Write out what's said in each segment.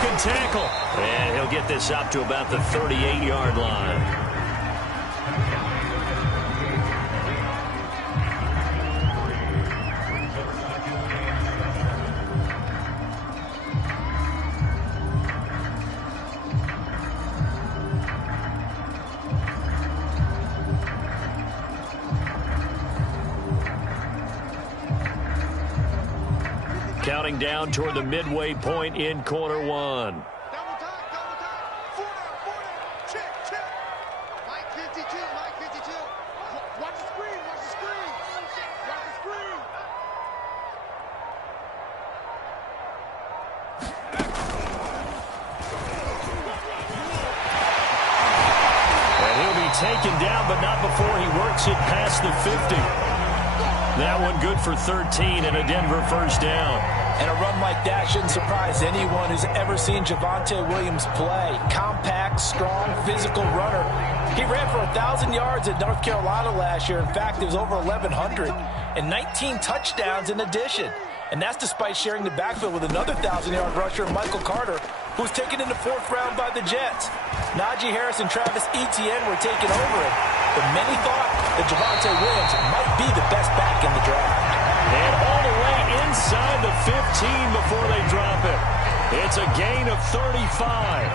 broken tackle. And he'll get this up to about the 38-yard line. Counting down toward the midway point in quarter one. Double time. 4 down. Check. Mike 52. Watch the screen. And he'll be taken down, but not before he works it past the 50. That one good for 13 and a Denver first down. And a run like that shouldn't surprise anyone who's ever seen Javonte Williams play. Compact, strong, physical runner. He ran for 1,000 yards at North Carolina last year. In fact, it was over 1,100 and 19 touchdowns in addition. And that's despite sharing the backfield with another 1,000-yard rusher, Michael Carter, who was taken in the 4th round by the Jets. Najee Harris and Travis Etienne were taken over him. But many thought that Javonte Williams might be the best back in the draft. And all the way inside the 15 before they drop it. It's a gain of 35.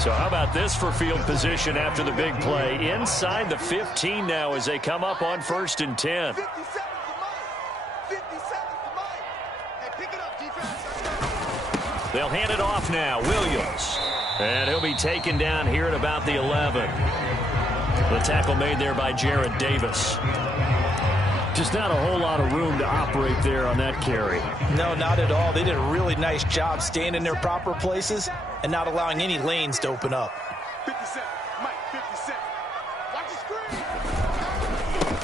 So how about this for field position after the big play? Inside the 15 now as they come up on 1st and 10. 57 for Mike. Hey, pick it up, defense. They'll hand it off now. Williams. And he'll be taken down here at about the 11. The tackle made there by Jarrad Davis. Just not a whole lot of room to operate there on that carry. No, not at all. They did a really nice job staying in their proper places and not allowing any lanes to open up. 57. Mike, 57. Watch the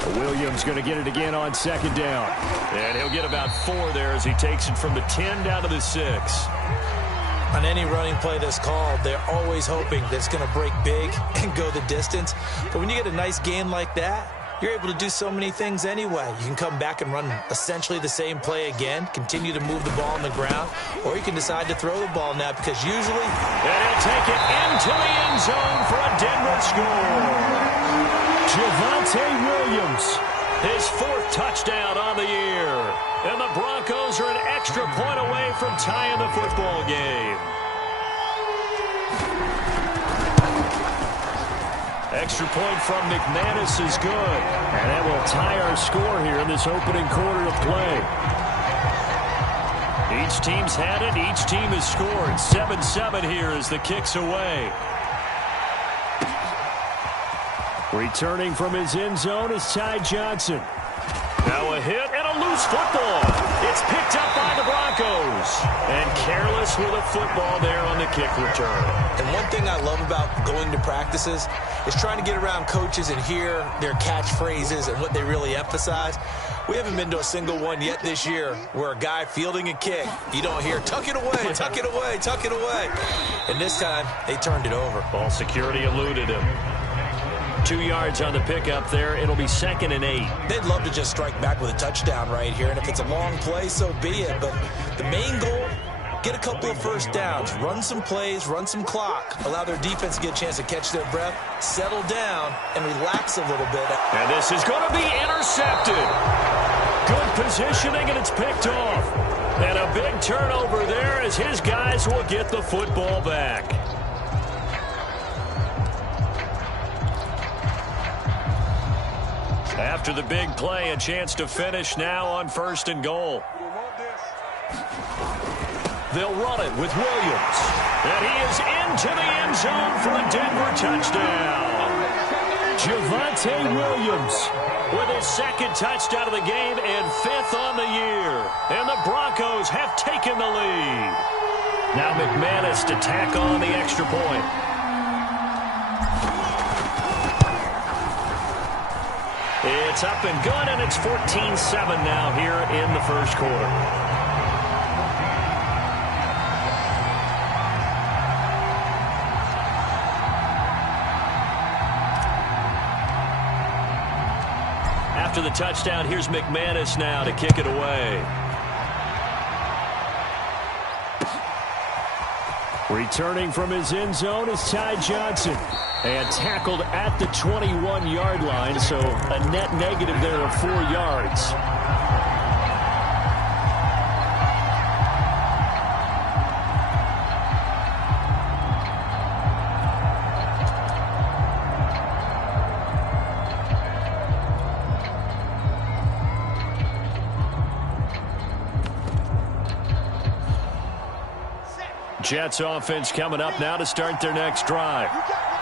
screen. Williams going to get it again on 2nd down. And he'll get about 4 there as he takes it from the 10 down to the 6. On any running play that's called, they're always hoping that it's going to break big and go the distance. But when you get a nice gain like that, you're able to do so many things anyway. You can come back and run essentially the same play again, continue to move the ball on the ground, or you can decide to throw the ball now because usually... And he'll take it into the end zone for a Denver score. Javonte Williams, his 4th touchdown on the year. And the Broncos are an extra point away from tying the football game. Extra point from McManus is good. And that will tie our score here in this opening quarter of play. Each team's had it. Each team has scored. 7-7 here as the kick's away. Returning from his end zone is Ty Johnson. Now a hit and a loose football. It's picked up by the Broncos. And careless with a football there on the kick return. And one thing I love about going to practices is trying to get around coaches and hear their catchphrases and what they really emphasize. We haven't been to a single one yet this year where a guy fielding a kick, you don't hear, tuck it away, tuck it away, tuck it away. And this time, they turned it over. Ball security eluded him. 2 yards on the pickup there. It'll be 2nd and 8. They'd love to just strike back with a touchdown right here. And if it's a long play, so be it. But the main goal, get a couple of first downs, run some plays, run some clock, allow their defense to get a chance to catch their breath, settle down, and relax a little bit. And this is going to be intercepted. Good positioning, and it's picked off. And a big turnover there as his guys will get the football back. After the big play, a chance to finish now on 1st and goal. They'll run it with Williams. And he is into the end zone for a Denver touchdown. Javonte Williams with his 2nd touchdown of the game and 5th on the year. And the Broncos have taken the lead. Now McManus to tack on the extra point. It's up and good, and it's 14-7 now here in the first quarter. After the touchdown, here's McManus now to kick it away. Returning from his end zone is Ty Johnson. And tackled at the 21-yard line, so a net negative there of 4 yards. Jets offense coming up now to start their next drive.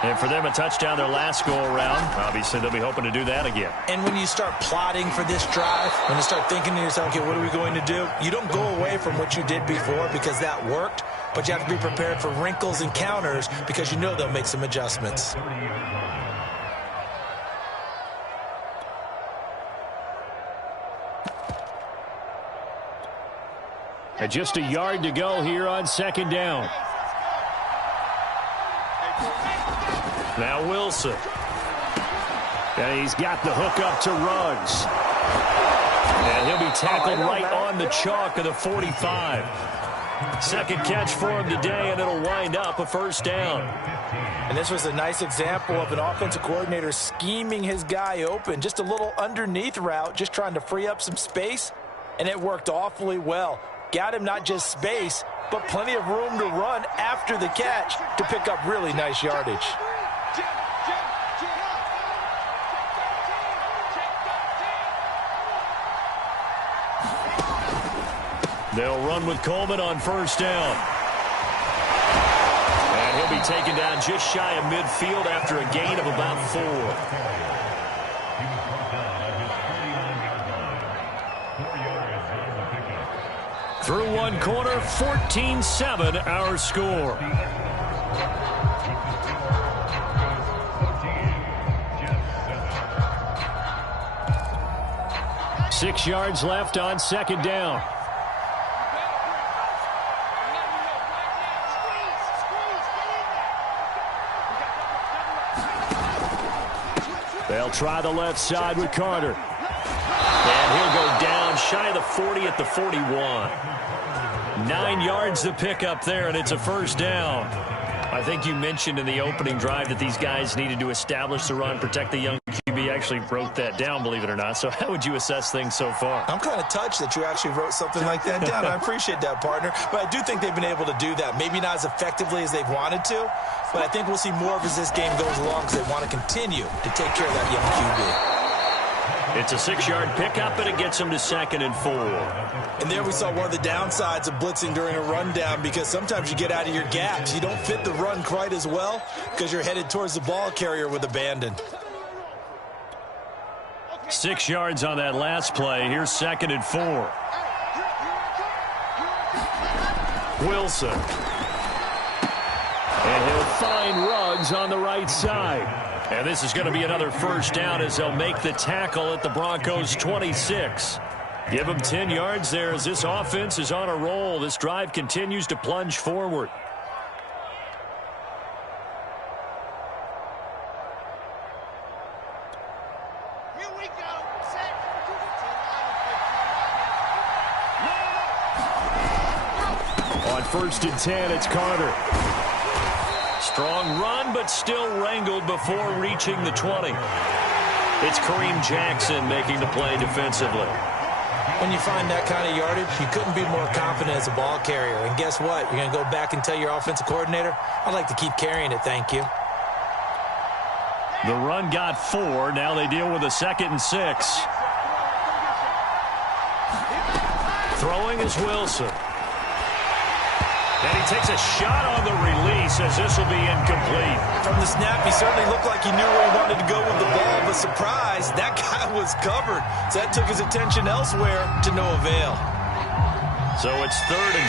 And for them, a touchdown their last go-around. Obviously, they'll be hoping to do that again. And when you start plotting for this drive, when you start thinking to yourself, okay, what are we going to do? You don't go away from what you did before because that worked, but you have to be prepared for wrinkles and counters because you know they'll make some adjustments. And just a yard to go here on second down. Now Wilson. And he's got the hook up to Ruggs. And he'll be tackled right on the chalk of the 45. Second catch for him today, and it'll wind up a first down. And this was a nice example of an offensive coordinator scheming his guy open. Just a little underneath route, just trying to free up some space, and it worked awfully well. Got him not just space, but plenty of room to run after the catch to pick up really nice yardage. They'll run with Coleman on first down. And he'll be taken down just shy of midfield after a gain of about 4. Through one quarter, 14-7 our score. Six yards left on second down. They'll try the left side with Carter. And he'll go down shy of the 40 at the 41. 9 yards to pick up there, and it's a first down. I think you mentioned in the opening drive that these guys needed to establish the run, protect the young QB. Actually wrote that down, believe it or not. So how would you assess things so far? I'm kind of touched that you actually wrote something like that down. I appreciate that, partner. But I do think they've been able to do that. Maybe not as effectively as they've wanted to, but I think we'll see more of as this game goes along because they want to continue to take care of that young QB. It's a 6-yard pickup, and it gets him to 2nd and 4. And there we saw one of the downsides of blitzing during a rundown because sometimes you get out of your gaps. You don't fit the run quite as well because you're headed towards the ball carrier with abandon. 6 yards on that last play. Here's 2nd and 4. Wilson. And he'll find Ruggs on the right side. And this is going to be another first down as they'll make the tackle at the Broncos' 26. Give them 10 yards there as this offense is on a roll. This drive continues to plunge forward. Here we go. Set. On 1st and 10, it's Carter. Strong run, but still wrangled before reaching the 20. It's Kareem Jackson making the play defensively. When you find that kind of yardage, you couldn't be more confident as a ball carrier. And guess what? You're going to go back and tell your offensive coordinator, I'd like to keep carrying it, thank you. The run got 4. Now they deal with a 2nd and 6. Throwing is Wilson. And he takes a shot on the release as this will be incomplete. From the snap, he certainly looked like he knew where he wanted to go with the ball, but surprise, that guy was covered. So that took his attention elsewhere to no avail. So it's 3rd and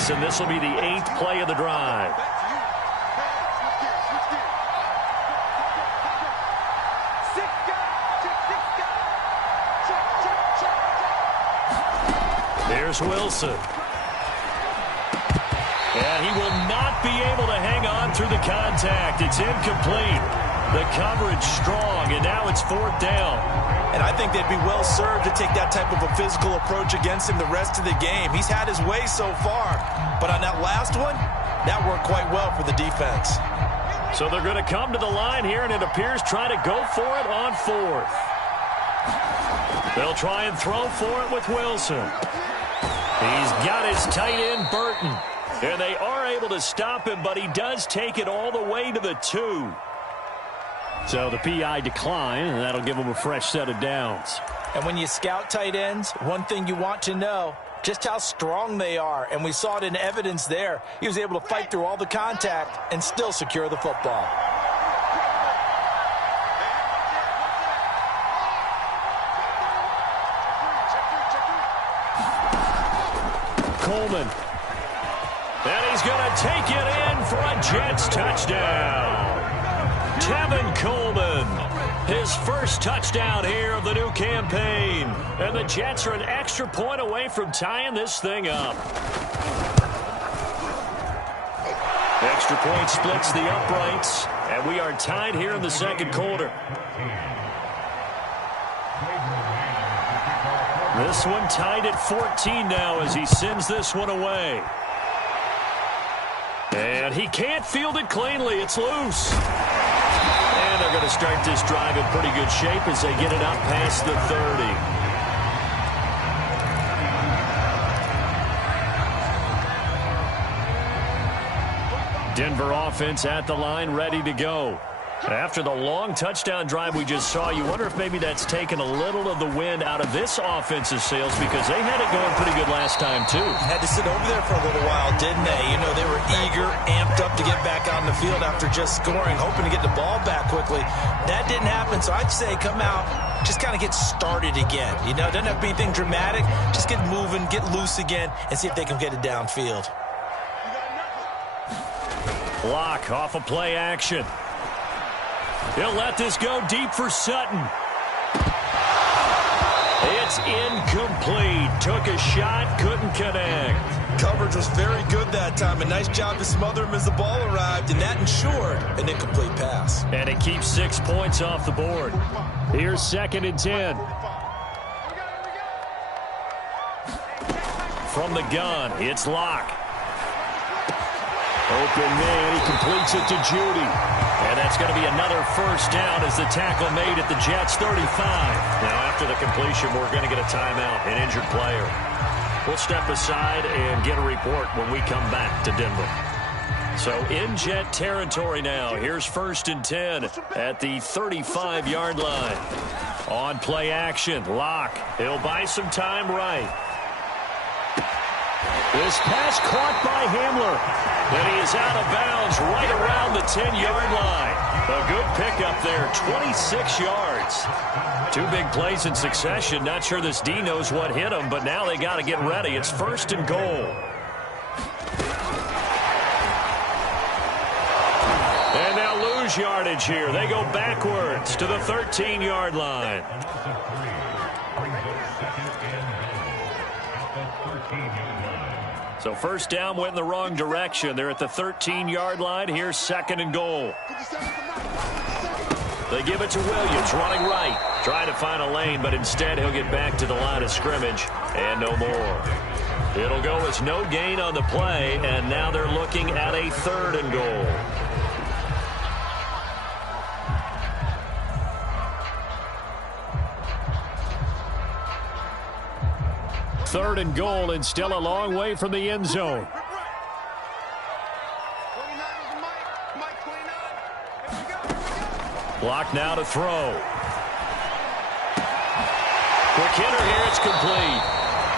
6, and this will be the 8th play of the drive. Here's Wilson. And he will not be able to hang on through the contact. It's incomplete. The coverage strong, and now it's 4th down. And I think they'd be well served to take that type of a physical approach against him the rest of the game. He's had his way so far, but on that last one, that worked quite well for the defense. So they're going to come to the line here, and it appears try to go for it on fourth. They'll try and throw for it with Wilson. He's got his tight end, Burton. And they are able to stop him, but he does take it all the way to the 2. So the PI decline, and that'll give him a fresh set of downs. And when you scout tight ends, one thing you want to know, just how strong they are. And we saw it in evidence there. He was able to fight through all the contact and still secure the football. Coleman. And he's going to take it in for a Jets touchdown. Tevin Coleman, his first touchdown here of the new campaign. And the Jets are an extra point away from tying this thing up. Extra point splits the uprights, and we are tied here in the second quarter. This one tied at 14 now as he sends this one away. And he can't field it cleanly. It's loose. And they're going to start this drive in pretty good shape as they get it up past the 30. Denver offense at the line, ready to go. After the long touchdown drive we just saw, you wonder if maybe that's taken a little of the wind out of this offensive sails, because they had it going pretty good last time, too. Had to sit over there for a little while, didn't they? You know, they were eager, amped up to get back on the field after just scoring, hoping to get the ball back quickly. That didn't happen, so I'd say come out, just kind of get started again. You know, doesn't have to be anything dramatic. Just get moving, get loose again, and see if they can get it downfield. Block off a play action. He'll let this go deep for Sutton. It's incomplete. Took a shot, couldn't connect. Coverage was very good that time. A nice job to smother him as the ball arrived, and that ensured an incomplete pass. And it keeps 6 points off the board. Here's 2nd and 10. From the gun, it's Locke. Open man, he completes it to Judy. And that's going to be another first down as the tackle made at the Jets' 35. Now, after the completion, we're going to get a timeout, an injured player. We'll step aside and get a report when we come back to Denver. So, in Jet territory now. Here's 1st and 10 at the 35-yard line. On play action, Locke. He'll buy some time right. This pass caught by Hamler. And he is out of bounds right around the 10-yard line. A good pickup there, 26 yards. 2 big plays in succession. Not sure this D knows what hit him, but now they got to get ready. It's 1st and goal. And now lose yardage here. They go backwards to the 13-yard line. So first down went in the wrong direction. They're at the 13-yard line. Here's 2nd and goal. They give it to Williams, running right. Trying to find a lane, but instead he'll get back to the line of scrimmage. And no more. It'll go as no gain on the play, and now they're looking at a 3rd and goal. Third and goal, and still a long way from the end zone. Block now to throw. Quick hitter here, it's complete.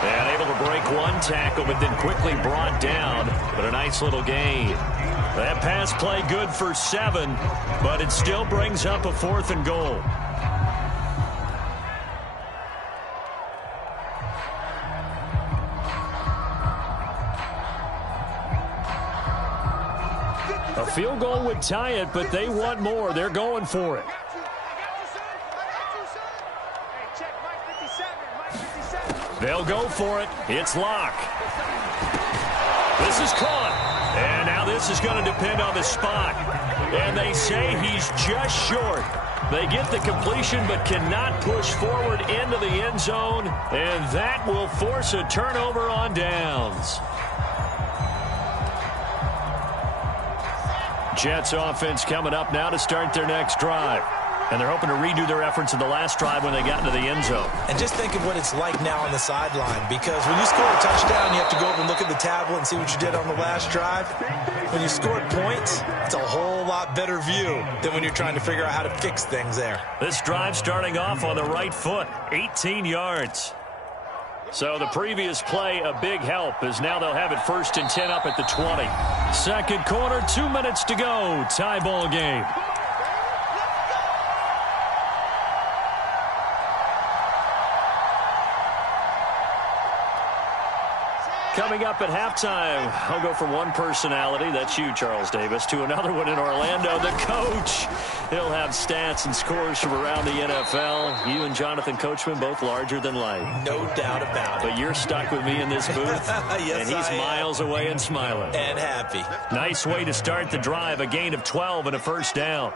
And able to break one tackle, but then quickly brought down. But a nice little gain. That pass play good for 7, but it still brings up a 4th and goal. A field goal would tie it, but they want more. They're going for it. They'll go for it. It's Locke. This is caught. And now this is going to depend on the spot. And they say he's just short. They get the completion but cannot push forward into the end zone, and that will force a turnover on downs. Jets offense coming up now to start their next drive. And they're hoping to redo their efforts in the last drive when they got into the end zone. And just think of what it's like now on the sideline, because when you score a touchdown, you have to go over and look at the tablet and see what you did on the last drive. When you scored points, it's a whole lot better view than when you're trying to figure out how to fix things there. This drive starting off on the right foot, 18 yards. So the previous play, a big help, as now they'll have it 1st and 10 up at the 20. Second quarter, 2 minutes to go. Tie ball game. Coming up at halftime, I'll go from one personality, that's you, Charles Davis, to another one in Orlando, the coach. He'll have stats and scores from around the NFL. You and Jonathan Coachman, both larger than life. No doubt about it. But you're stuck with me in this booth, yes, and he's miles away and smiling. And happy. Nice way to start the drive, a gain of 12 and a first down.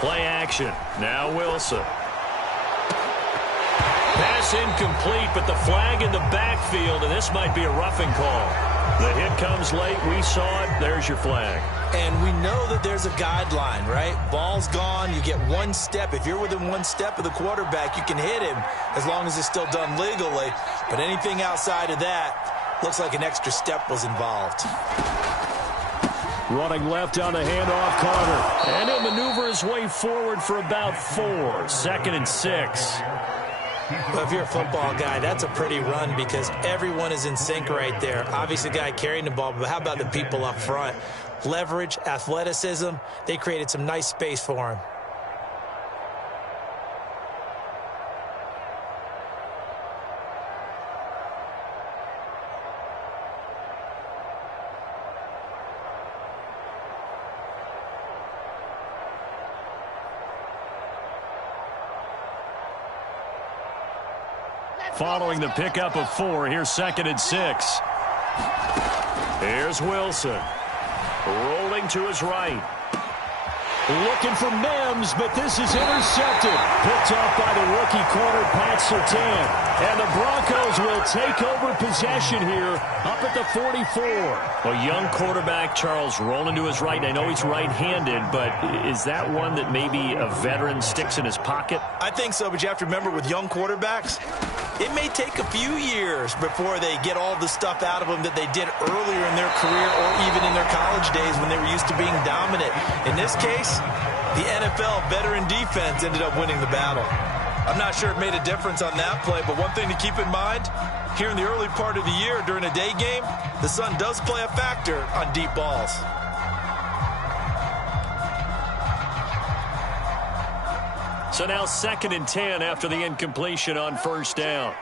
Play action. Now Wilson. Pass incomplete, but the flag in the backfield, and this might be a roughing call. The hit comes late. We saw it. There's your flag. And we know that there's a guideline, right? Ball's gone. You get one step. If you're within one step of the quarterback, you can hit him as long as it's still done legally. But anything outside of that looks like an extra step was involved. Running left on the handoff, Carter. And he'll maneuver his way forward for about 4. 2nd and 6. Well, if you're a football guy, that's a pretty run because everyone is in sync right there. Obviously, the guy carrying the ball, but how about the people up front? Leverage, athleticism, they created some nice space for him. Following the pickup of 4, here's 2nd and 6. Here's Wilson. Rolling to his right. Looking for Mims, but this is intercepted. Picked off by the rookie corner, Pat Surtain. And the Broncos will take over possession here up at the 44. A young quarterback, Charles, rolling to his right. I know he's right-handed, but is that one that maybe a veteran sticks in his pocket? I think so, but you have to remember with young quarterbacks, it may take a few years before they get all the stuff out of them that they did earlier in their career or even in their college days when they were used to being dominant. In this case, the NFL veteran defense ended up winning the battle. I'm not sure it made a difference on that play, but one thing to keep in mind, here in the early part of the year during a day game, the sun does play a factor on deep balls. So now 2nd and 10 after the incompletion on 1st down.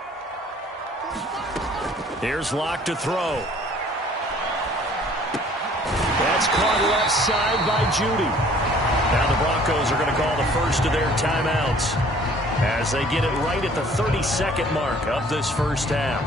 Here's Locke to throw. That's caught left side by Judy. Now the Broncos are going to call the first of their timeouts as they get it right at the 32nd mark of this first half.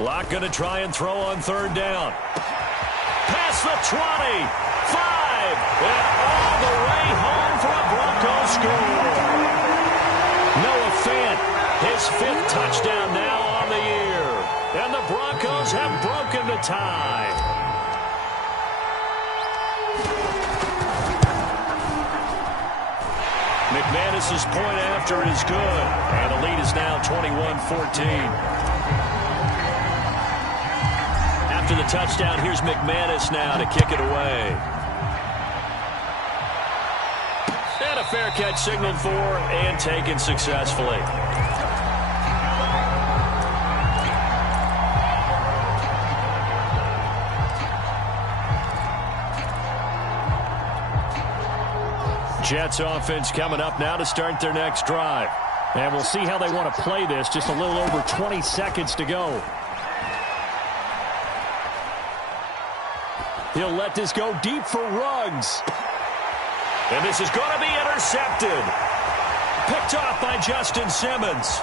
Locke going to try and throw on 3rd down. Past the 20, 5, and all the way home for a Broncos score. Noah Fant, his 5th touchdown now on the year. And the Broncos have broken the tie. McManus's point after is good. And the lead is now 21-14. After the touchdown, here's McManus now to kick it away. And a fair catch signaled for and taken successfully. Jets offense coming up now to start their next drive. And we'll see how they want to play this. Just a little over 20 seconds to go. He'll let this go deep for Ruggs. And this is going to be intercepted. Picked off by Justin Simmons.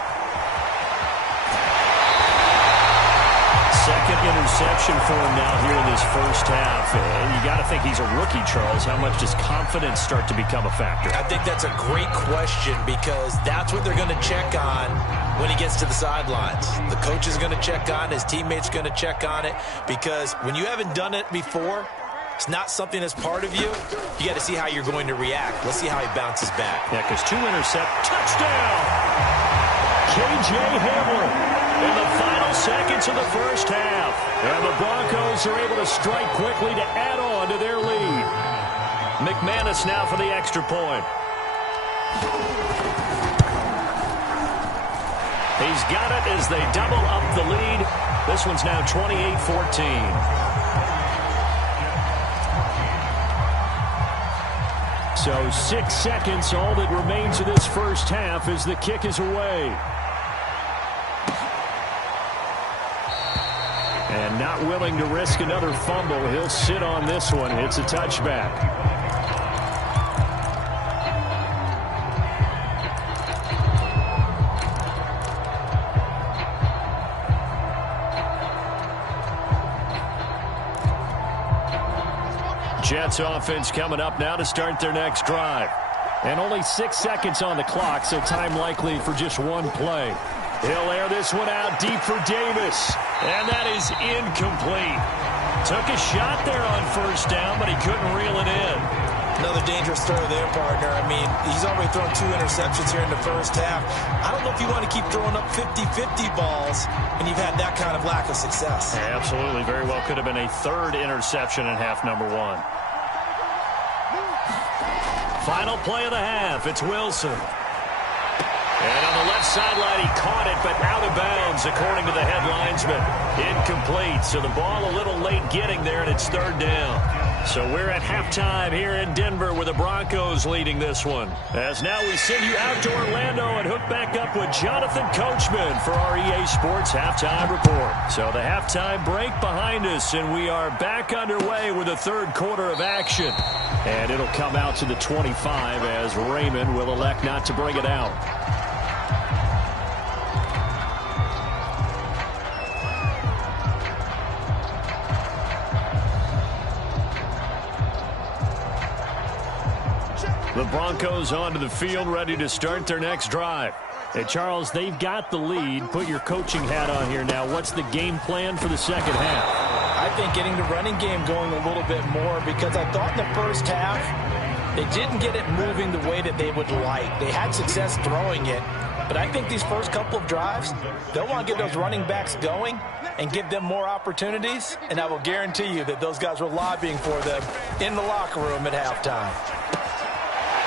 Second interception for him now here in this first half. And you got to think he's a rookie, Charles. How much does confidence start to become a factor? I think that's a great question because that's what they're going to check on when he gets to the sidelines. The coach is going to check on, his teammates going to check on it because when you haven't done it before, it's not something that's part of you. You got to see how you're going to react. Let's see how he bounces back. Yeah, because 2 intercept, touchdown! K.J. Hamler in the final seconds of the first half. And the Broncos are able to strike quickly to add on to their lead. McManus now for the extra point. He's got it as they double up the lead. This one's now 28-14. So 6 seconds, all that remains of this first half as the kick is away. And not willing to risk another fumble, he'll sit on this one. It's a touchback. Jets offense coming up now to start their next drive. And only 6 seconds on the clock, so time likely for just one play. He'll air this one out deep for Davis. And that is incomplete. Took a shot there on first down, but he couldn't reel it in. Another dangerous throw there, partner. I mean, he's already thrown 2 interceptions here in the first half. I don't know if you want to keep throwing up 50-50 balls when you've had that kind of lack of success. Yeah, absolutely. Very well could have been a 3rd interception in half number 1. Final play of the half. It's Wilson. And on the left sideline, he caught it, but out of bounds, according to the head linesman. Incomplete, so the ball a little late getting there, and it's 3rd down. So we're at halftime here in Denver with the Broncos leading this one. As now we send you out to Orlando and hook back up with Jonathan Coachman for our EA Sports Halftime Report. So the halftime break behind us, and we are back underway with the 3rd quarter of action. And it'll come out to the 25 as Raymond will elect not to bring it out. The Broncos onto the field, ready to start their next drive. Hey, Charles, they've got the lead. Put your coaching hat on here now. What's the game plan for the second half? I think getting the running game going a little bit more because I thought in the first half they didn't get it moving the way that they would like. They had success throwing it, but I think these first couple of drives, they'll want to get those running backs going and give them more opportunities, and I will guarantee you that those guys were lobbying for them in the locker room at halftime.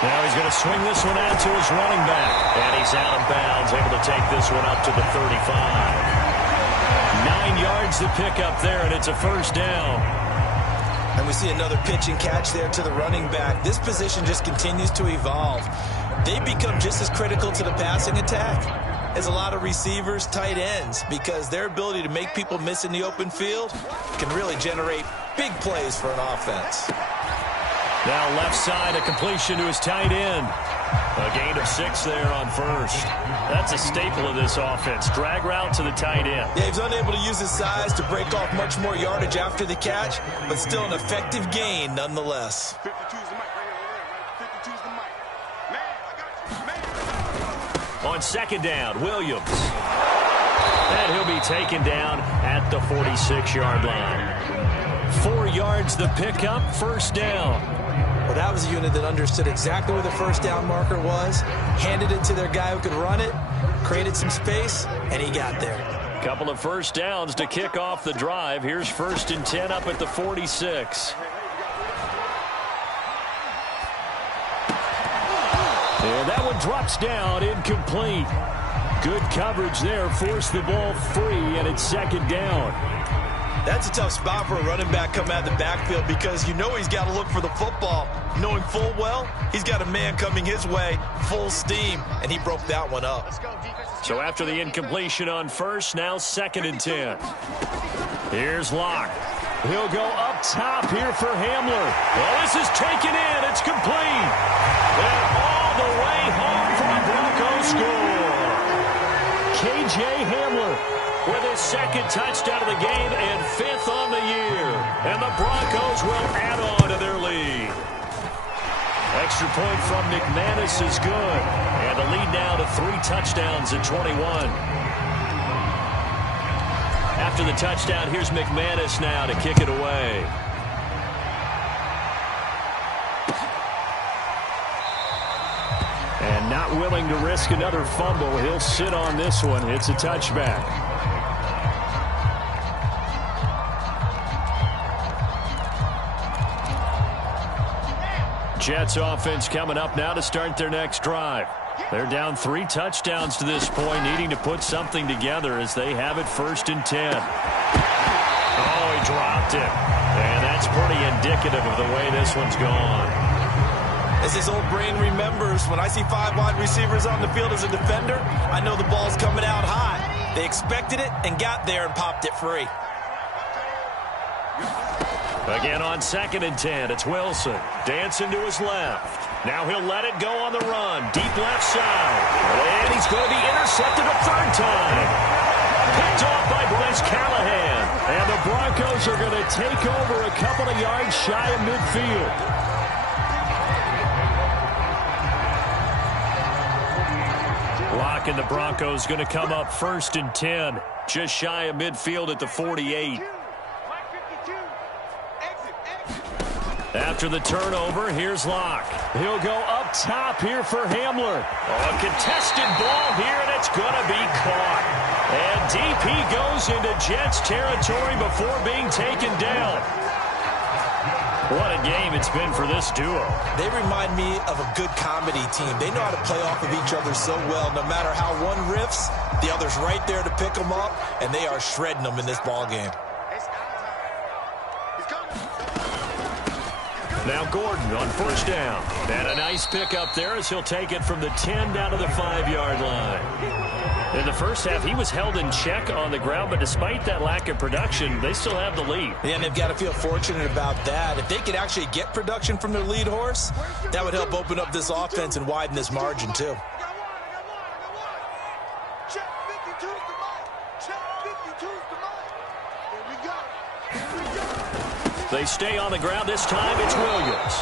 Now he's going to swing this one out to his running back. And he's out of bounds, able to take this one up to the 35. 9 yards to pick up there, and it's a first down. And we see another pitch and catch there to the running back. This position just continues to evolve. They become just as critical to the passing attack as a lot of receivers, tight ends, because their ability to make people miss in the open field can really generate big plays for an offense. Now left side, a completion to his tight end. A gain of 6 there on first. That's a staple of this offense. Drag route to the tight end. Yeah, he's unable to use his size to break off much more yardage after the catch, but still an effective gain nonetheless. 52's the mic right here. 52's the mic. Man, I got you. Man. On second down, Williams. And he'll be taken down at the 46-yard line. 4 yards the pickup, first down. Well, that was a unit that understood exactly where the first down marker was, handed it to their guy who could run it, created some space, and he got there. Couple of first downs to kick off the drive. Here's 1st and 10 up at the 46. And that one drops down, incomplete. Good coverage there, forced the ball free, and it's second down. That's a tough spot for a running back coming out of the backfield because you know he's got to look for the football, knowing full well he's got a man coming his way, full steam, and he broke that one up. So after the incompletion on first, now 2nd and 10. Here's Locke. He'll go up top here for Hamler. Well, this is taken in. It's complete. And all the way home for a Broncos score. K.J. Hamler with his 2nd touchdown of the game and 5th on the year. And the Broncos will add on to their lead. Extra point from McManus is good. And the lead now to 3 touchdowns at 21. After the touchdown, here's McManus now to kick it away. And not willing to risk another fumble. He'll sit on this one. It's a touchback. Jets offense coming up now to start their next drive. They're down 3 touchdowns to this point, needing to put something together as they have it 1st and 10. Oh, he dropped it. And that's pretty indicative of the way this one's gone. As his old brain remembers, when I see 5 wide receivers on the field as a defender, I know the ball's coming out high. They expected it and got there and popped it free. Again on 2nd and 10, it's Wilson. Dancing to his left. Now he'll let it go on the run. Deep left side. And he's going to be intercepted a 3rd time. Picked off by Bryce Callahan. And the Broncos are going to take over a couple of yards shy of midfield. Locke and the Broncos going to come up 1st and 10. Just shy of midfield at the 48. After the turnover, here's Locke. He'll go up top here for Hamler. Oh, a contested ball here, and it's going to be caught. And DP goes into Jets territory before being taken down. What a game it's been for this duo. They remind me of a good comedy team. They know how to play off of each other so well. No matter how one riffs, the other's right there to pick them up, and they are shredding them in this ball game. Now Gordon on 1st down. And a nice pickup there as he'll take it from the 10 down to the 5-yard line. In the first half, he was held in check on the ground, but despite that lack of production, they still have the lead. Yeah, and they've got to feel fortunate about that. If they could actually get production from their lead horse, that would help open up this offense and widen this margin, too. They stay on the ground. This time it's Williams.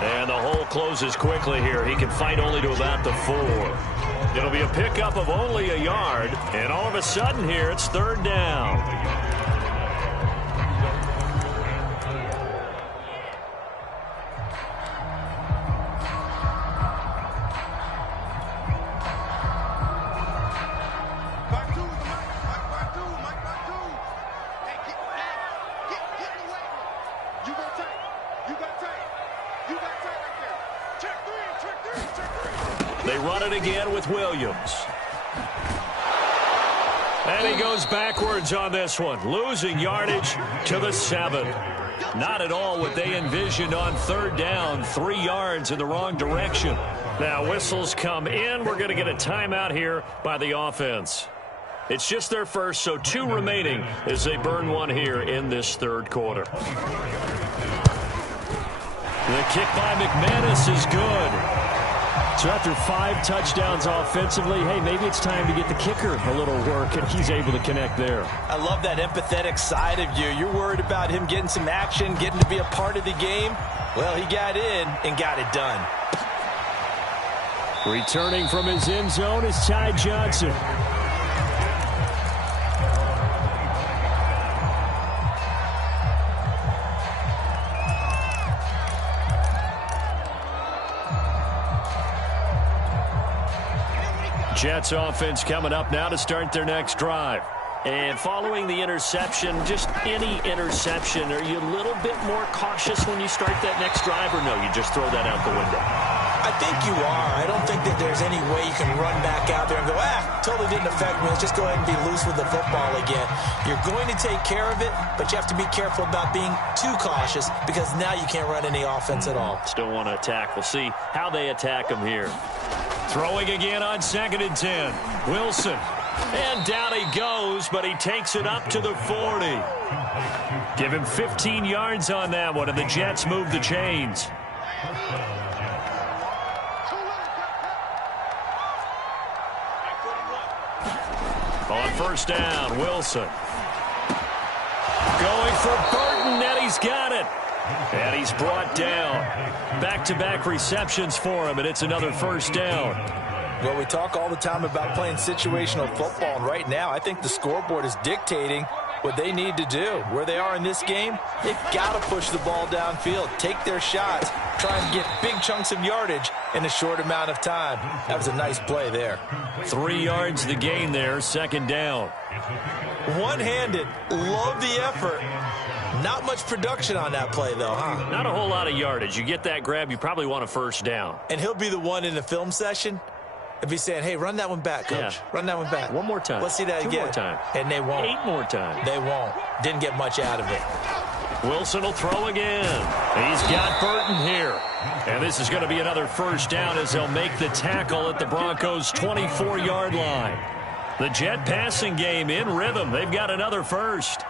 And the hole closes quickly here. He can fight only to about the 4. It'll be a pickup of only a yard. And all of a sudden here, it's 3rd down. They run it again with Williams. And he goes backwards on this one, losing yardage to the 7. Not at all what they envisioned on 3rd down, 3 yards in the wrong direction. Now whistles come in. We're going to get a timeout here by the offense. It's just their first, so 2 remaining as they burn one here in this 3rd quarter. The kick by McManus is good. So after 5 touchdowns offensively, hey, maybe it's time to get the kicker a little work, and he's able to connect there. I love that empathetic side of you. You're worried about him getting some action, getting to be a part of the game. Well, he got in and got it done. Returning from his end zone is Ty Johnson. Jets offense coming up now to start their next drive. And following the interception, just any interception, are you a little bit more cautious when you start that next drive, or no, you just throw that out the window? I I think you are. I don't think that there's any way you can run back out there and go, totally didn't affect me. Let's just go ahead and be loose with the football again. You're going to take care of it, but you have to be careful about being too cautious because now you can't run any offense at all. Still want to attack. We'll see how they attack him here. Throwing again on 2nd and 10. Wilson. And down he goes, but he takes it up to the 40. Give him 15 yards on that one, and the Jets move the chains. On 1st down, Wilson. Going for Burton, and he's got it. And he's brought down. Back-to-back receptions for him, and it's another 1st down. Well, we talk all the time about playing situational football, and right now I think the scoreboard is dictating what they need to do. Where they are in this game, they've got to push the ball downfield, take their shots, try and get big chunks of yardage in a short amount of time. That was a nice play there. 3 yards the gain there, 2nd down. One-handed, love the effort. Not much production on that play, though, huh? Not a whole lot of yardage. You get that grab, you probably want a 1st down. And he'll be the one in the film session and be saying, hey, run that one back, Coach. Yeah. Run that one back. One more time. Let's see that 2 again. more time. And they won't. 8 more times. They won't. Didn't get much out of it. Wilson will throw again. He's got Burton here. And this is going to be another 1st down as they'll make the tackle at the Broncos' 24-yard line. The Jet passing game in rhythm. They've got another 1st.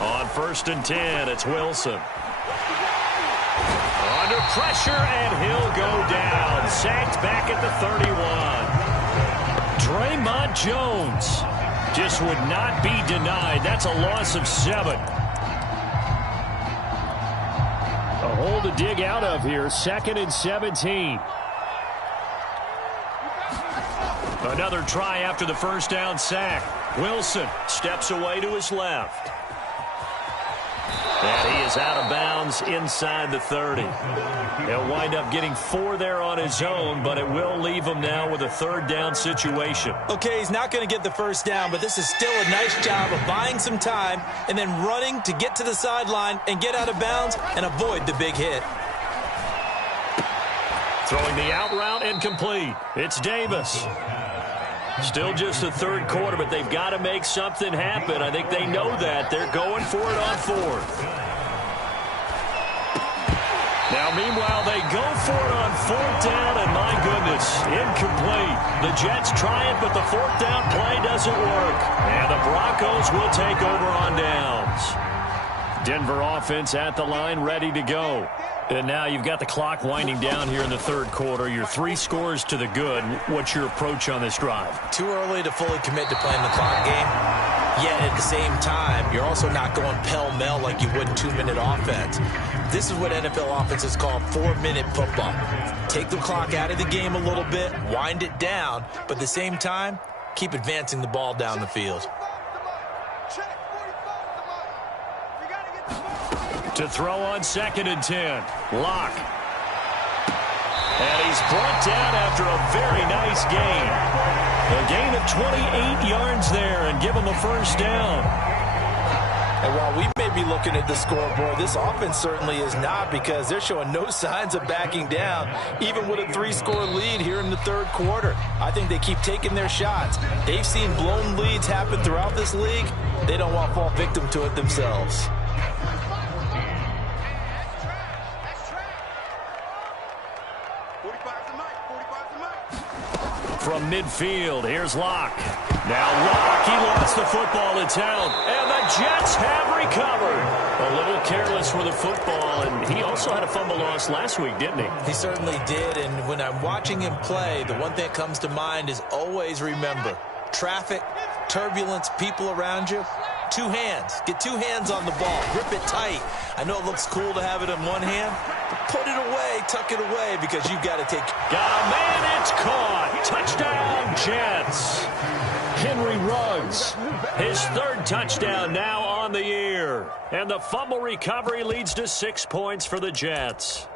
On 1st and 10, it's Wilson. Under pressure, and he'll go down. Sacked back at the 31. Draymond Jones just would not be denied. That's a loss of 7. A hole to dig out of here. 2nd and 17. Another try after the 1st down sack. Wilson steps away to his left. And he is out of bounds inside the 30. He'll wind up getting 4 there on his own, but it will leave him now with a 3rd down situation. Okay, he's not going to get the 1st down, but this is still a nice job of buying some time and then running to get to the sideline and get out of bounds and avoid the big hit. Throwing the out route and complete. It's Davis. Still just the 3rd quarter, but they've got to make something happen. I think they know that. They're going for it on 4th. Now, meanwhile, they go for it on 4th down, and my goodness, incomplete. The Jets try it, but the 4th down play doesn't work. And the Broncos will take over on downs. Denver offense at the line, ready to go. And now you've got the clock winding down here in the 3rd quarter. You're 3 scores to the good. What's your approach on this drive? Too early to fully commit to playing the clock game. Yet at the same time, you're also not going pell-mell like you would in 2-minute offense. This is what NFL offenses call 4-minute football. Take the clock out of the game a little bit, wind it down, but at the same time, keep advancing the ball down the field. To throw on 2nd and 10. Lock. And he's brought down after a very nice gain. A gain of 28 yards there and give him a 1st down. And while we may be looking at the scoreboard, this offense certainly is not, because they're showing no signs of backing down, even with a 3-score lead here in the 3rd quarter. I think they keep taking their shots. They've seen blown leads happen throughout this league. They don't want to fall victim to it themselves. From midfield, here's Locke. Now Locke, he lost the football. It's out. And the Jets have recovered. A little careless with the football, and he also had a fumble loss last week, didn't he? He certainly did, and when I'm watching him play, the one thing that comes to mind is always remember, traffic, turbulence, people around you, 2 hands. Get 2 hands on the ball. Grip it tight. I know it looks cool to have it in one hand, but put it away, tuck it away, because you've got to take... Got a man, it's caught. Touchdown, Jets. Henry Ruggs, his 3rd touchdown now on the year. And the fumble recovery leads to 6 points for the Jets.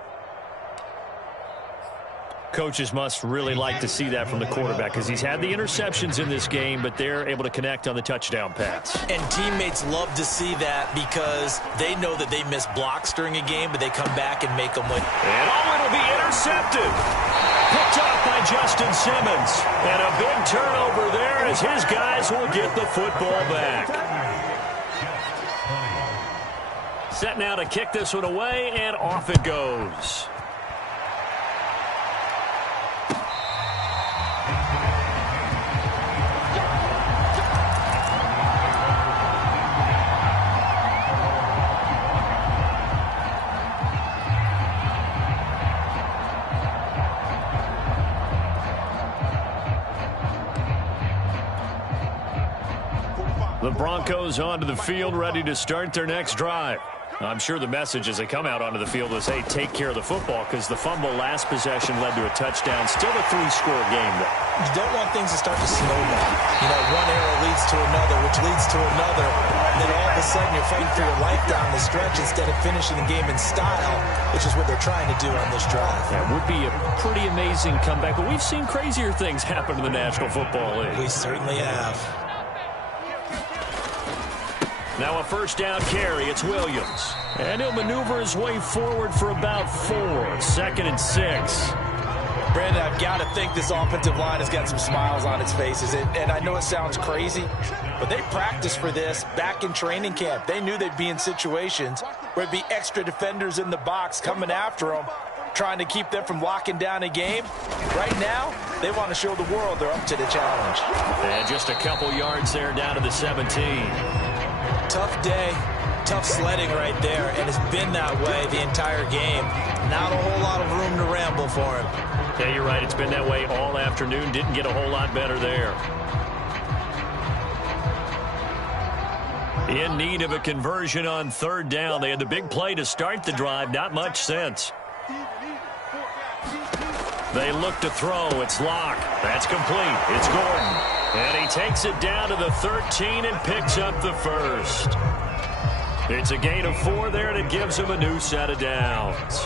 Coaches must really like to see that from the quarterback because he's had the interceptions in this game, but they're able to connect on the touchdown pass. And teammates love to see that because they know that they miss blocks during a game, but they come back and make them win. And it'll be intercepted. Picked off by Justin Simmons. And a big turnover there as his guys will get the football back. Set now to kick this one away, and off it goes. The Broncos onto the field, ready to start their next drive. I'm sure the message as they come out onto the field was, hey, take care of the football, because the fumble last possession led to a touchdown. Still a 3-score game, though. You don't want things to start to snowball. You know, one error leads to another, which leads to another. And then all of a sudden you're fighting for your life down the stretch instead of finishing the game in style, which is what they're trying to do on this drive. That would be a pretty amazing comeback, but we've seen crazier things happen in the National Football League. We certainly have. Now a first down carry. It's Williams. And he'll maneuver his way forward for about 4. 2nd and 6. Brandon, I've got to think this offensive line has got some smiles on its faces. And I know it sounds crazy, but they practiced for this back in training camp. They knew they'd be in situations where there'd be extra defenders in the box coming after them, trying to keep them from locking down a game. Right now, they want to show the world they're up to the challenge. And just a couple yards there down to the 17. Tough day, tough sledding right there, and it's been that way the entire game. Not a whole lot of room to ramble for him. Yeah, you're right. It's been that way all afternoon. Didn't get a whole lot better there. In need of a conversion on 3rd down. They had the big play to start the drive. Not much sense. They look to throw. It's Locke. That's complete. It's Gordon. And he takes it down to the 13 and picks up the first. It's a gain of 4 there, and it gives him a new set of downs.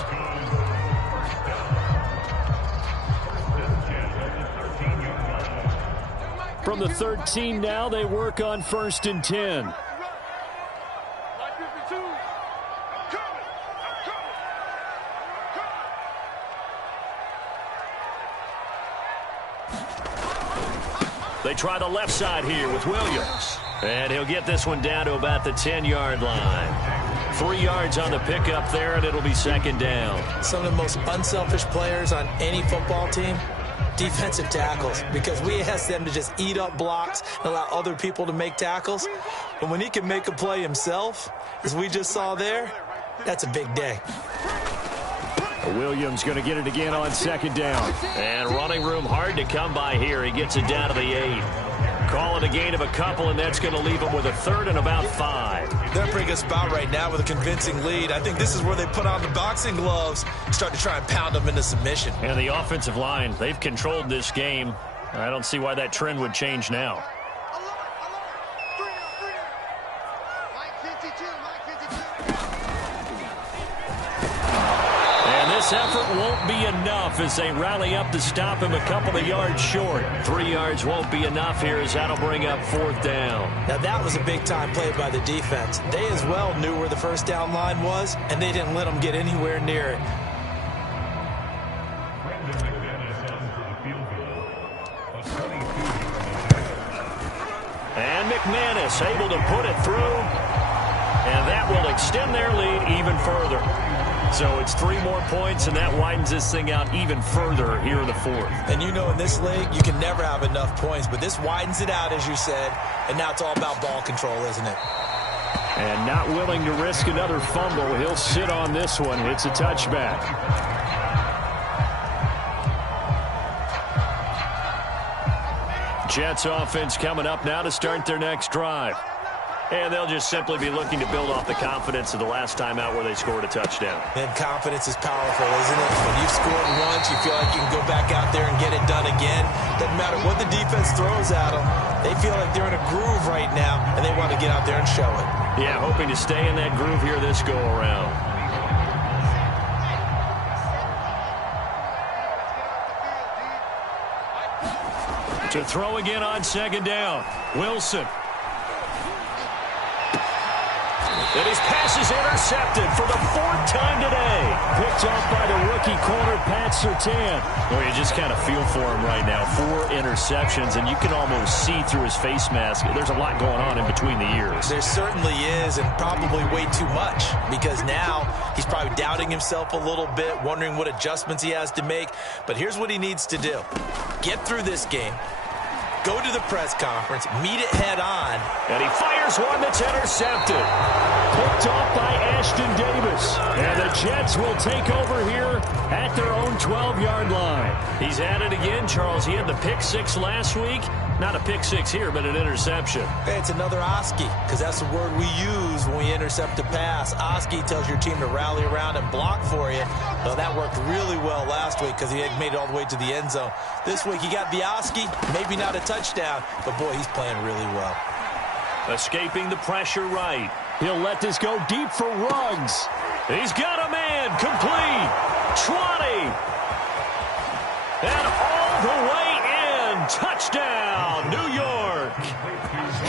From the 13 now, they work on 1st and 10. They try the left side here with Williams. And he'll get this one down to about the 10-yard line. 3 yards on the pickup there, and it'll be 2nd down. Some of the most unselfish players on any football team, defensive tackles, because we ask them to just eat up blocks and allow other people to make tackles. But when he can make a play himself, as we just saw there, that's a big day. Williams going to get it again on 2nd down. And running room hard to come by here. He gets it down to the 8. Call it a gain of a couple, and that's going to leave him with a 3rd and about 5. They're a pretty good spot right now with a convincing lead. I think this is where they put on the boxing gloves and start to try and pound them into submission. And the offensive line, they've controlled this game. I don't see why that trend would change now. This effort won't be enough as they rally up to stop him a couple of yards short. 3 yards won't be enough here as that'll bring up 4th down. Now that was a big-time play by the defense. They as well knew where the first down line was, and they didn't let them get anywhere near it. And McManus able to put it through, and that will extend their lead even further. So it's 3 more points, and that widens this thing out even further here in the 4th. And you know in this league, you can never have enough points, but this widens it out, as you said, and now it's all about ball control, isn't it? And not willing to risk another fumble. He'll sit on this one. It's a touchback. Jets offense coming up now to start their next drive. And they'll just simply be looking to build off the confidence of the last time out where they scored a touchdown. And confidence is powerful, isn't it? When you've scored once, you feel like you can go back out there and get it done again. Doesn't matter what the defense throws at them. They feel like they're in a groove right now, and they want to get out there and show it. Yeah, hoping to stay in that groove here this go-around. To throw again on second down. Wilson. And his pass is intercepted for the 4th time today. Picked off by the rookie corner, Pat Surtain. Well, you just kind of feel for him right now. 4 interceptions, and you can almost see through his face mask. There's a lot going on in between the ears. There certainly is, and probably way too much, because now he's probably doubting himself a little bit, wondering what adjustments he has to make. But here's what he needs to do. Get through this game. Go to the press conference, meet it head on. And he fires one that's intercepted. Picked off by Ashton Davis. And the Jets will take over here at their own 12-yard line. He's at it again, Charles. He had the pick 6 last week. Not a pick 6 here, but an interception. Hey, it's another Oski, because that's the word we use when we intercept a pass. Oski tells your team to rally around and block for you. Well, that worked really well last week because he had made it all the way to the end zone. This week he got the Oski, maybe not a touchdown, but boy, he's playing really well. Escaping the pressure right. He'll let this go deep for Ruggs. He's got a man, complete. 20. And all the way in. Touchdown, New York.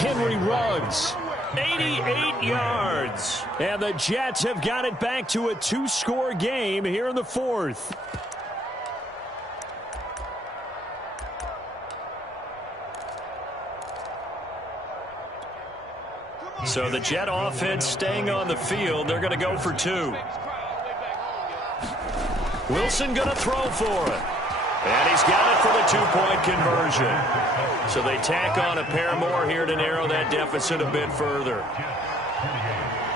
Henry Ruggs. 88 yards. And the Jets have got it back to a 2-score game here in the 4th. So the Jet offense staying on the field. They're going to go for 2. Wilson going to throw for it. And he's got it for the 2-point conversion. So they tack on a pair more here to narrow that deficit a bit further.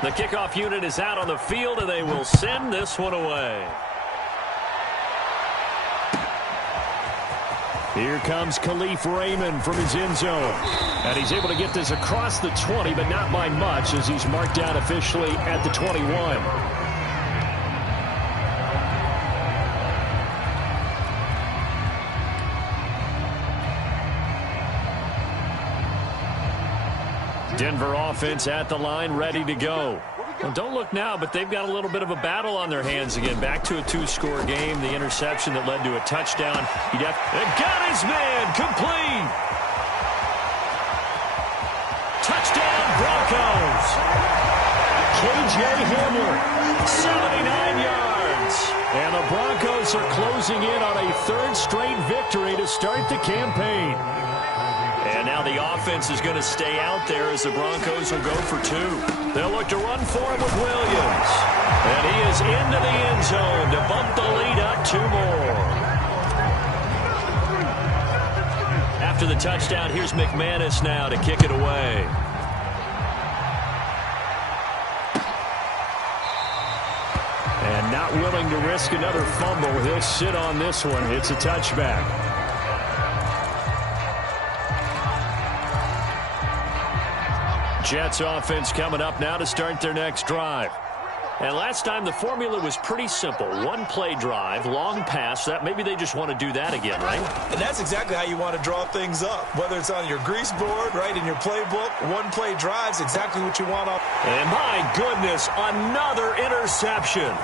The kickoff unit is out on the field, and they will send this one away. Here comes Khalif Raymond from his end zone. And he's able to get this across the 20, but not by much, as he's marked down officially at the 21. Denver offense at the line, ready to go. Well, don't look now, but they've got a little bit of a battle on their hands again. Back to a 2-score game. The interception that led to a touchdown. He got his man complete. Touchdown, Broncos. K.J. Hamler. 79 yards. And the Broncos are closing in on a 3rd straight victory to start the campaign. And now the offense is going to stay out there as the Broncos will go for 2. They'll look to run for it with Williams. And he is into the end zone to bump the lead up 2 more. After the touchdown, here's McManus now to kick it away. And not willing to risk another fumble. He'll sit on this one. It's a touchback. Jets offense coming up now to start their next drive. And last time the formula was pretty simple. 1-play drive, long pass. That maybe they just want to do that again, right? And that's exactly how you want to draw things up. Whether it's on your grease board, right, in your playbook, 1-play drive's exactly what you want. And my goodness, another interception.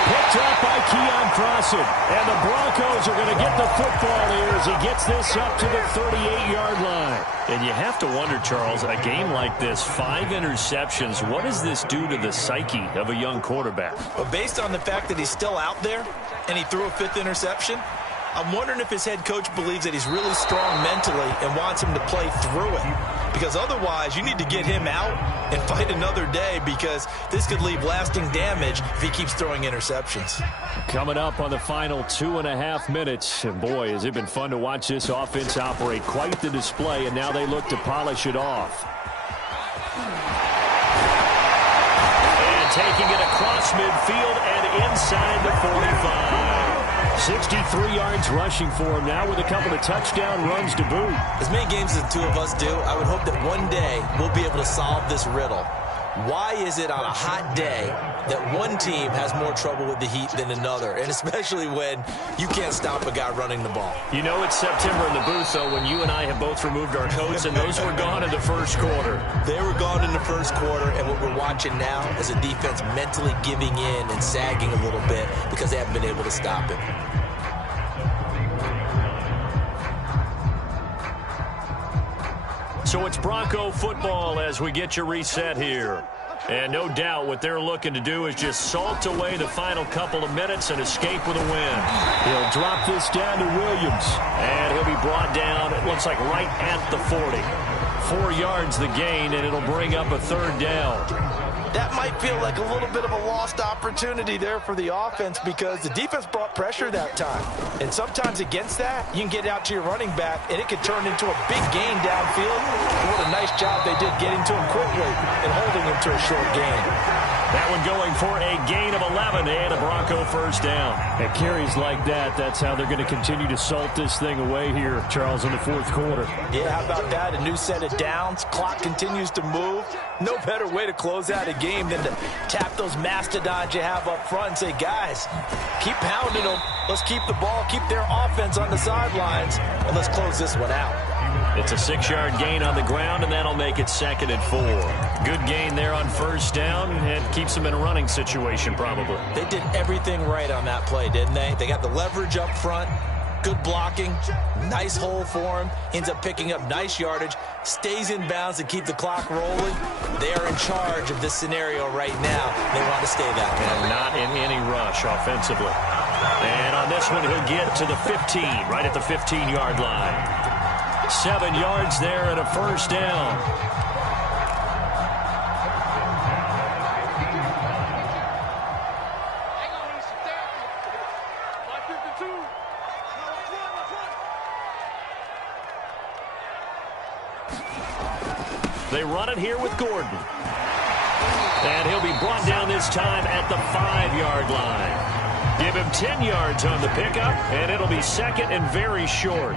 Picked up by Keon Crossen. And the Broncos are going to get the football here as he gets this up to the 38-yard line. And you have to wonder, Charles, a game like this, 5 interceptions, what does this do to the psyche of a young quarterback? But based on the fact that he's still out there and he threw a 5th interception, I'm wondering if his head coach believes that he's really strong mentally and wants him to play through it. Because otherwise, you need to get him out and fight another day, because this could leave lasting damage if he keeps throwing interceptions. Coming up on the final 2.5 minutes. And boy, has it been fun to watch this offense operate. Quite the display, and now they look to polish it off. And taking it across midfield and inside the 45. 63 yards rushing for him now with a couple of touchdown runs to boot. As many games as the 2 of us do, I would hope that one day we'll be able to solve this riddle. Why is it on a hot day that one team has more trouble with the heat than another? And especially when you can't stop a guy running the ball. You know it's September in the booth, though, when you and I have both removed our coats, and those were gone in the first quarter. They were gone in the first quarter, and what we're watching now is a defense mentally giving in and sagging a little bit because they haven't been able to stop him. So it's Bronco football as we get you reset here. And no doubt what they're looking to do is just salt away the final couple of minutes and escape with a win. He'll drop this down to Williams. And he'll be brought down, it looks like, right at the 40. 4 yards the gain, and it'll bring up a third down. That might feel like a little bit of a lost opportunity there for the offense because the defense brought pressure that time. And sometimes against that, you can get out to your running back, and it could turn into a big gain downfield. What a nice job they did getting to him quickly and holding him to a short gain. That one going for a gain of 11 and a Bronco first down. At carries like that, that's how they're going to continue to salt this thing away here, Charles, in the fourth quarter. Yeah, how about that? A new set of downs. Clock continues to move. No better way to close out a game than to tap those mastodons you have up front and say, guys, keep pounding them. Let's keep the ball, keep their offense on the sidelines, and let's close this one out. It's a 6-yard gain on the ground, and that'll make it 2nd and 4. Good gain there on first down, and keeps them in a running situation probably. They did everything right on that play, didn't they? They got the leverage up front, good blocking, nice hole for him, ends up picking up nice yardage, stays in bounds to keep the clock rolling. They are in charge of this scenario right now. They want to stay that way. And not in any rush offensively. And on this one, he'll get to the 15, right at the 15-yard line. 7 yards there and a first down. They run it here with Gordon. And he'll be brought down this time at the 5-yard line. Give him 10 yards on the pickup, and it'll be 2nd and very short.